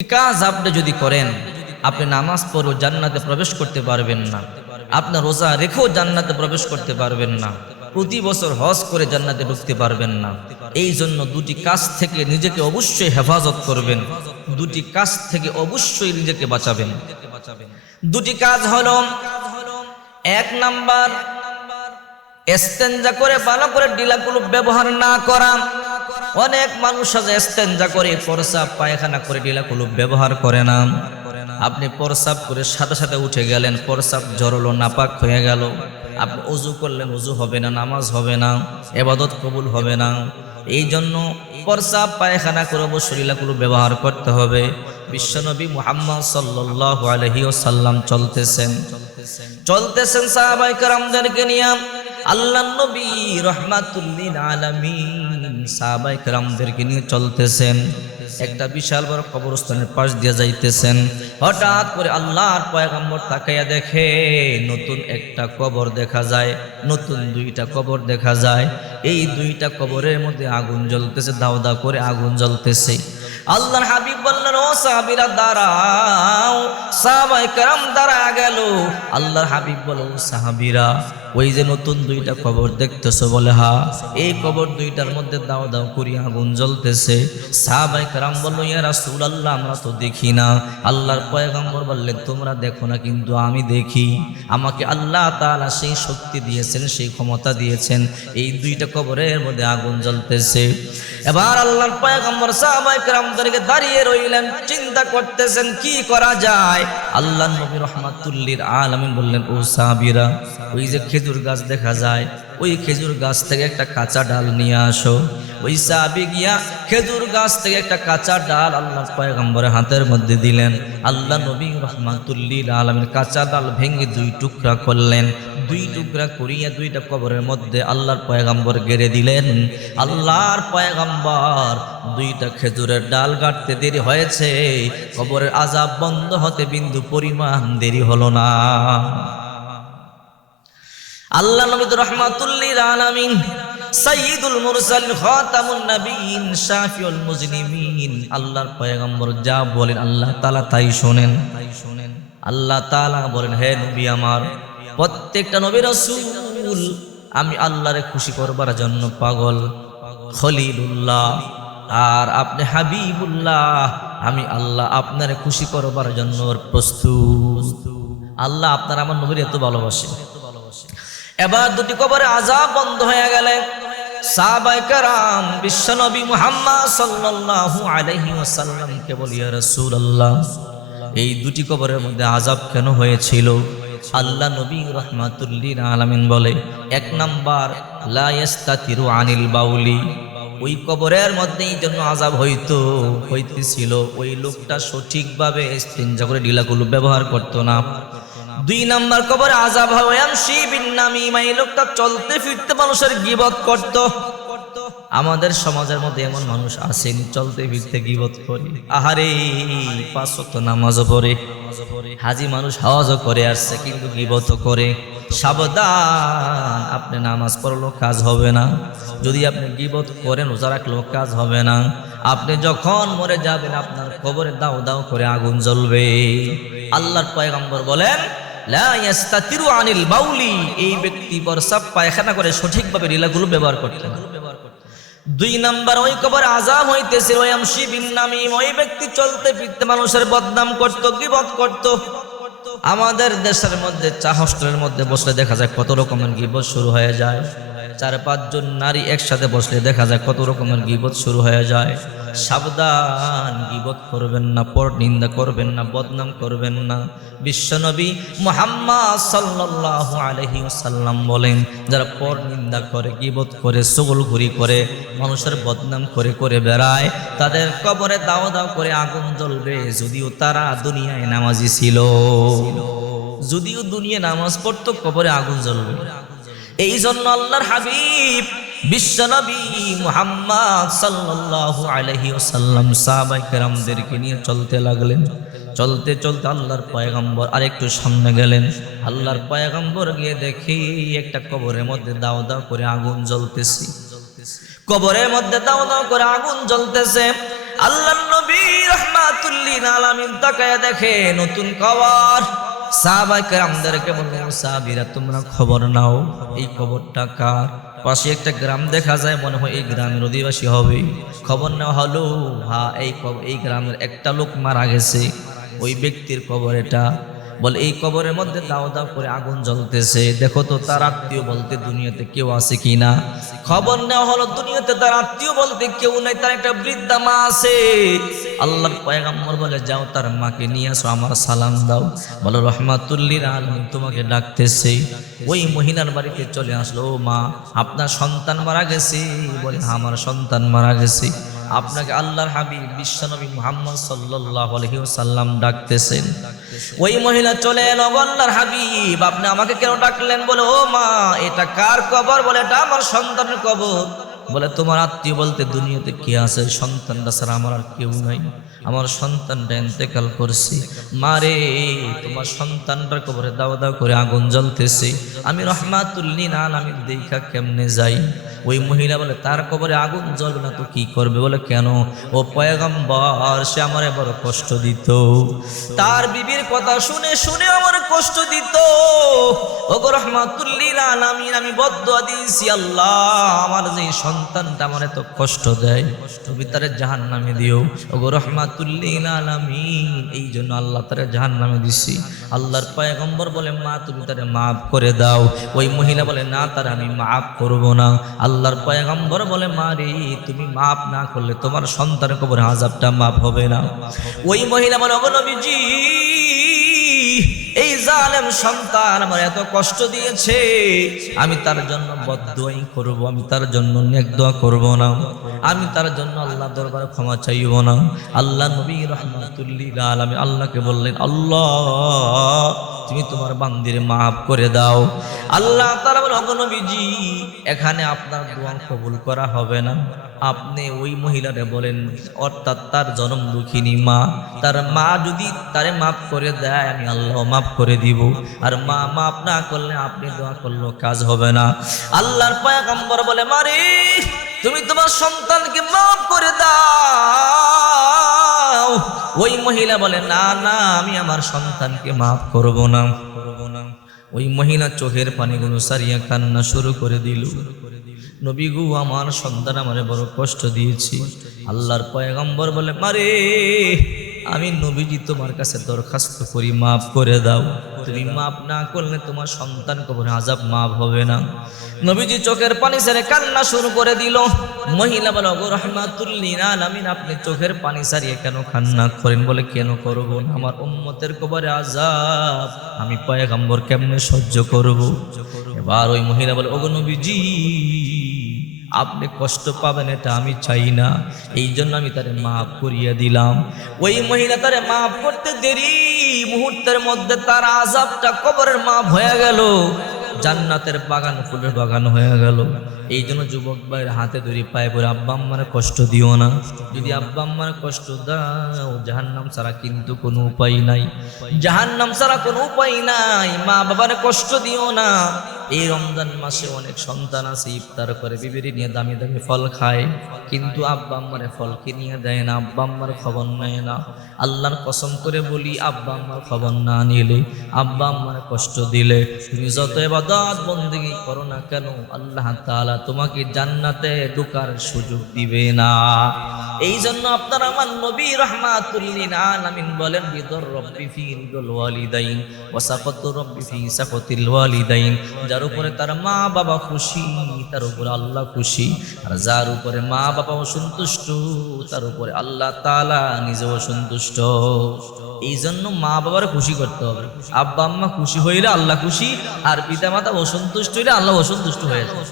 কাজ আপনি যদি করেন, আপনি নামাজ পড়েও জান্নাতে প্রবেশ করতে পারবেন না, আপনার রোজা রেখেও জান্নাতে প্রবেশ করতে পারবেন না, প্রতি বছর হজ করে জান্নাতে ঢুকতে পারবেন না। এই জন্য দুটি কাজ থেকে নিজেকে অবশ্যই হেফাজত করবেন, দুটি কাজ থেকে অবশ্যই নিজেকে বাঁচাবেন। দুটি কাজ হলো, এক নাম্বার ইস্তেনজা করে ভালো করে ডিলাকুলুপ ব্যবহার না করা। অনেক মানুষ আছে ইস্তেনজা করে প্রস্রাব পায়খানা করে ডিলাকুলুপ ব্যবহার করে না। আপনি প্রস্রাব করে সাথে সাথে উঠে গেলেন, প্রস্রাব জড়লো, নাপাক হয়ে গেল, আপনি ওযু করলেন, ওযু হবে না, নামাজ হবে না, ইবাদত কবুল হবে না। এই জন্য প্রস্রাব পায়খানা করে অবশ্যই ডিলাকুলুপ ব্যবহার করতে হবে। বিশ্বনবী মুহাম্মদ সাল্লাল্লাহু আলাইহি ওয়াসাল্লাম চলতেছেন সাহাবায়ে কেরামদেরকে নিয়ে। আল্লাহর নবী রাহমাতুল লিল আলামিন সাহাবায়ে কেরামদেরকে নিয়ে চলতেছেন, একটা বিশাল বড় কবরস্থানের পাশ দিয়ে যাইতেছেন। হঠাৎ করে আল্লাহর পয়গম্বর তাকাইয়া দেখে নতুন একটা কবর দেখা যায়, নতুন দুইটা কবর দেখা যায়। এই দুইটা কবরের মধ্যে আগুন জ্বলতেছে, দাও দাও করে আগুন জ্বলতেছে। আল্লাহর হাবিব বললেন, ও সাহাবীরা দাঁড়াও। সাহাবায়ে কেরাম দাঁড়া গেল। আল্লাহর হাবিব বলে, ও সাহাবীরা, ওই যে নতুন দুইটা কবর দেখতেছো? বলে, হ্যাঁ। এই কবর দুইটার মধ্যে দাও দাও করে আগুন জ্বলতেছে। সাহাবায়ে কেরাম বলল, ইয়া রাসূলুল্লাহ, আমরা তো দেখি না। আল্লাহর পয়গম্বর বললেন, তোমরা দেখো না কিন্তু আমি দেখি। আমাকে আল্লাহ তাআলা সেই শক্তি দিয়েছেন, সেই ক্ষমতা দিয়েছেন, এই দুইটা কবরের মধ্যে আগুন জ্বলতেছে। এবার আল্লাহর পয়গম্বর সাহাবায়ে কেরামদেরকে দাঁড়িয়ে রইলেন, চিন্তা করতেছেন কি করা যায়। আল্লাহর নবী রাহমাতুল লিল আলামিন বললেন, ও সাহাবীরা, ওই যে খেজুর গাছ দেখা যায়, ওই খেজুর গাছ থেকে একটা কাঁচা ডাল নিয়ে আসো। ওই সাহাবী গিয়া খেজুর গাছ থেকে একটা কাঁচা ডাল আল্লাহর পয়গম্বরের হাতের মধ্যে দিলেন। আল্লাহ নবী রাহমাতুল লিল আলামিন কাঁচা ডাল ভেঙে দুই টুকরা করলেন। দুই টুকরা করিয়া দুইটা কবরের মধ্যে আল্লাহর পয়গম্বর গেড়ে দিলেন। আল্লাহর পয়গম্বর দুইটা খেজুরের ডাল গাঁটতে দেরি হয়েছে, কবরের আযাব বন্ধ হতে বিন্দু পরিমাণ দেরি হলো না। আল্লাহ নবী রাহমাতুল লিল আলামিন সাইয়্যিদুল মুরসালিন খাতামুন নবিয়্যিন শাফিউল মুজনিমিন, আল্লাহর পয়গম্বর যা বলেন আল্লাহ তাআলা তাই শোনেন। আল্লাহ তাআলা বলেন, হে নবী আমার, প্রত্যেকটা নবী রাসূল আমি আল্লাহরে খুশি করবার জন্য পাগল, খলিলুল্লাহ, আর আপনি হাবিবুল্লাহ, আমি আল্লাহ আপনারে খুশি করবার জন্য প্রস্তুত। আল্লাহ আপনার আমার নবীর এত ভালোবাসে। এবার দুটি কবরে আযাব বন্ধ হয়ে গেলে সাহাবায়ে কেরাম বিশ্বনবী মুহাম্মদ সাল্লাল্লাহু আলাইহি ওয়াসাল্লামকে বলে, ইয়া রাসূলুল্লাহ, এই দুটি কবরের মধ্যে আযাব কেন হয়েছিল? আল্লাহ নবী রাহমাতুল লিল আলামিন বলে, এক নাম্বার লা ইস্তাতিরু আনিল বাউলি, ওই কবরের মধ্যে এই জন্য আযাব হইতেছিল ওই লোকটা সঠিকভাবে ইস্তিনজা করে ডিলাকুলুপ ব্যবহার করতো না। দুই নাম্বার কবরে আযাব হয় ইয়ামশি বিন নামিমা, এই লোকটা চলতে ফিরতে মানুষের গীবত করত। আমাদের সমাজের মধ্যে এমন মানুষ আছেন চলতে ফিরতে গীবত করে। আহারে, 5 ওয়াক্ত নামাজও পড়ে, হাজি মানুষ হজও করে আসছে, কিন্তু গীবতও করে। সাবধান, আপনি নামাজ পড়লেও কাজ হবে না, যদি আপনি গীবত করেন, রোজা রাখলেও কাজ হবে না। আপনি যখন মরে যাবেন আপনার কবরে দাও দাও করে আগুন জ্বলবে। আল্লাহর পয়গম্বর বলেন, লা ইস্তাতিরু আনিল বাউলি, এই ব্যক্তি প্রস্রাব পায়খানা করে সঠিকভাবে ডিলাকুলুপ ব্যবহার করতেন। দুই নাম্বার, ওই কবরে আযাব হইতেছে ওয়ামশি বিন নামিম, ওই ব্যক্তি চলতে ফিরতে মানুষের বদনাম করত, গীবত করত। আমাদের দেশের মধ্যে চা হোস্টেলের মধ্যে বসলে দেখা যায় কত রকমের গীবত শুরু হয়ে যায়। 4-5 জন নারী একসাথে বসলে দেখা যায় কত রকমের গীবত শুরু হয়ে যায়। সাবধান, গীবত করবেন না, পরনিন্দা করবেন না, বদনাম করবেন না। বিশ্বনবী মুহাম্মদ সাল্লাল্লাহু আলাইহি ওয়াসাল্লাম বলেন, যারা পরনিন্দা করে, গীবত করে, চুগলখড়ি করে, মানুষের বদনাম করে করে বেড়ায়, তাদের কবরে দাও দাও করে আগুন জ্বলবে। যদিও তারা দুনিয়ায় নামাজি ছিল, যদিও দুনিয়ায় নামাজ পড়তো, কবরে আগুন জ্বলবে। এই জন্য আল্লাহর হাবিব বিশ্বনবী মুহাম্মদ সাল্লাল্লাহু আলাইহি ওয়াসাল্লাম সাহাবায়ে কেরামদেরকে নিয়ে চলতে লাগলেন। চলতে চলতে আল্লাহর পয়গম্বর আরেকটু সামনে গেলেন। আল্লাহর পয়গম্বর গিয়ে দেখি একটা কবরের মধ্যে দাও দাও করে আগুন জ্বলতেছে। কবরের মধ্যে দাও দাও করে আগুন জ্বলতেছে। আল্লাহর নবী রাহমাতুল লিল আলামিন তাকায়া দেখে নতুন কবর। সাহাবায়ে কেরামদেরকে বললেন, সাহাবীরা তোমরা খবর নাও, এই কবরটা কার? পাশে একটা গ্রাম দেখা যায়, মনে হয় এই গ্রামের অধিবাসী হবে। খবর নেওয়া হলো, হ্যাঁ এই গ্রামের একটা লোক মারা গেছে, ওই ব্যক্তির কবর এটা। বলে এই কবরের মধ্যে দাও দাও করে আগুন জ্বলতেছে, দেখো তো তার আত্মীয় বলতে দুনিয়াতে কেউ আছে কিনা। খবর নেওয়া হলো, দুনিয়াতে তার আত্মীয় বলতে কেউ নাই, তার একটা বৃদ্ধা মা আছে। আল্লাহর পয়গম্বর বলে, যাও তার মাকে নিয়ে আসো, আমার সালাম দাও। বলো রাহমাতুল লিল আলামিন তোমাকে ডাকতেছে। ওই মহিলার বাড়িতে চলে আসলো, ও মা আপনার সন্তান মারা গেছে? বলে আমার সন্তান মারা গেছে। আপনাকে আল্লাহর হাবিব বিশ্বনবী মুহাম্মদ সাল্লাল্লাহু আলাইহি ওয়াসাল্লাম ডাকতেছেন। ওই মহিলা চলে এলো, আল্লাহর হাবিব আপনি আমাকে কেন ডাকলেন? বলে, ও মা এটা কার কবর? বলে, এটা আমার সন্তানের কবর। বলে, তোমার আত্মীয় বলতে দুনিয়াতে কে আছে? সন্তানটা ছাড়া আমার আর কেউ নাই, আমার সন্তানটা ইন্তেকাল করছে। মারে তোমার সন্তানটার কবরে দাও দাও করে আগুন জ্বলতেছে, আমি রাহমাতুল লিল আলামিন দেখা কেমনে যাই? ওই মহিলা বলে, তার কবরে আগুন জ্বলবে না তো কি করবে? বলে, কেন? ও পয়গম্বর সে আমারে বড় কষ্ট দিত, তার বিবির কথা শুনে শুনে আমার কষ্ট দিত। ওগো রাহমাতুল লিল আলামিন আমি বদদুয়া দিয়েছি, আল্লাহ আমার যে সন্তানটা আমার এত কষ্ট দেয় তুমি তারে জাহান্নামে দিও। ওগো রাহমাতুল লিল আলামিন এই জন্য আল্লাহ তারে জাহান্নামে দিছি। আল্লাহর পয়গম্বর বলে, মা তুমি তারে মাফ করে দাও। ওই মহিলা বলে, না তারে আমি মাফ করব না। আল্লাহর পয়গম্বর বলে, মা রে তুমি মাফ না করলে তোমার সন্তানের কবরে আযাবটা মাফ হবে না। ওই মহিলা বলে, ওগো নবীজি এই জালেম সন্তান আমার এত কষ্ট দিয়েছে, আমি তার জন্য বদদুয়াই করব, আমি তার জন্য নেক দোয়া করব না, আমি তার জন্য আল্লাহ দরবারে ক্ষমা চাইব না। আল্লাহ নবী রাহমাতুল লিল আলামিন আল্লাহকে বললেন, আল্লাহ তুমি তোমার বান্দিরে মাফ করে দাও। আল্লাহ তাআলা বলেন, ওগো নবীজি এখানে আপনার দোয়া কবুল করা হবে না, আপনি ওই মহিলারে বলেন, অর্থাৎ তার জনম দুঃখিনী মা, তার মা যদি তারে মাফ করে দেয় আমি আল্লাহ মাফ করে দিব, আর মা মাফ না করলে আপনি দোয়া করলেও কাজ হবে না। আল্লাহর পয়গম্বর বলে, মারে তুমি তোমার সন্তানকে মাফ করে দাও। ওই মহিলা বলে, না না আমি আমার সন্তানকে মাফ করব না। ওই মহিলা চোখের পানিগুলো সারিয়া কান্না শুরু করে দিল, নবী গো আমার সন্তান আমারে বড় কষ্ট দিয়েছি। আল্লাহর পয়গম্বর বলে, মারে আমি নবীজি তোমার কাছে দরখাস্ত করি মাফ করে দাও, তুমি মাফ না করলে তোমার সন্তান কবরে আযাব মাফ হবে না। নবীজি চোখের পানি ছেড়ে কান্না শুরু করে দিল। মহিলা বলে, ওগো রাহমাতুল লিল আলামিন আপনি চোখের পানি ছাড়িয়ে কেন কান্না করেন? বলে, কেন করব না, আমার উম্মতের কবরে আযাব আমি পয়গম্বর কেমনে সহ্য করব? এবার ওই মহিলা বলে, ওগো নবীজি আপনি কষ্ট পাবেন এটা আমি চাই না, এই জন্য আমি তারে মাফ করিয়া দিলাম। ওই মহিলা তারে মাফ করতে দেরি, মুহূর্তের মধ্যে তার আযাবটা কবরের মাফ হয়ে গেল, জান্নাতের বাগান ফুলের বাগান হয়ে গেল। এই জন্য যুবক ভাইয়ের হাতে ধরে পায়ে পড়ে, আব্বা আম্মার কষ্ট দিও না, যদি আব্বা আম্মার কষ্ট দাও জাহান্নাম ছাড়া কিন্তু কোনো উপায় নাই, জাহান্নাম ছাড়া কোনো উপায় নাই। মা বাবার কষ্ট দিও না। এই রমজান মাসে অনেক সন্তান আছে ইফতার করে বিবিরি নিয়ে দামি দামি ফল খায়, কিন্তু আব্বা আম্মারে ফল কিনিয়ে দেয় না, আব্বা আম্মার খবর নেয় না। আল্লাহর কসম করে বলি, আব্বা আম্মার খবর না নিলে, আব্বা আম্মার কষ্ট দিলে, তুমি যত ইবাদত বন্দেগী করো না কেন আল্লাহ তাআলা তোমাকে জান্নাতে ঢোকার সুযোগ দিবে না। এই জন্য আপনার আমার নবী রাহমাতুল লিল আলামিন বলেন, রিদর রব্বি ফি রিদল ওয়ালিদাইন ওয়া সাখাতুর রব্বি ফি সাখাতিল ওয়ালিদাইন। যার উপরে তার মা বাবা খুশি তার উপরে আল্লাহ খুশি, আর যার উপরে মা বাবা অসন্তুষ্ট তার উপরে আল্লাহ তাআলা নিজেও অসন্তুষ্ট। এই জন্য মা বাবার খুশি করতে হবে। আব্বা আম্মা খুশি হইলে আল্লাহ খুশি, আর পিতা মাতা অসন্তুষ্ট হইলে আল্লাহ অসন্তুষ্ট হয়ে যায়।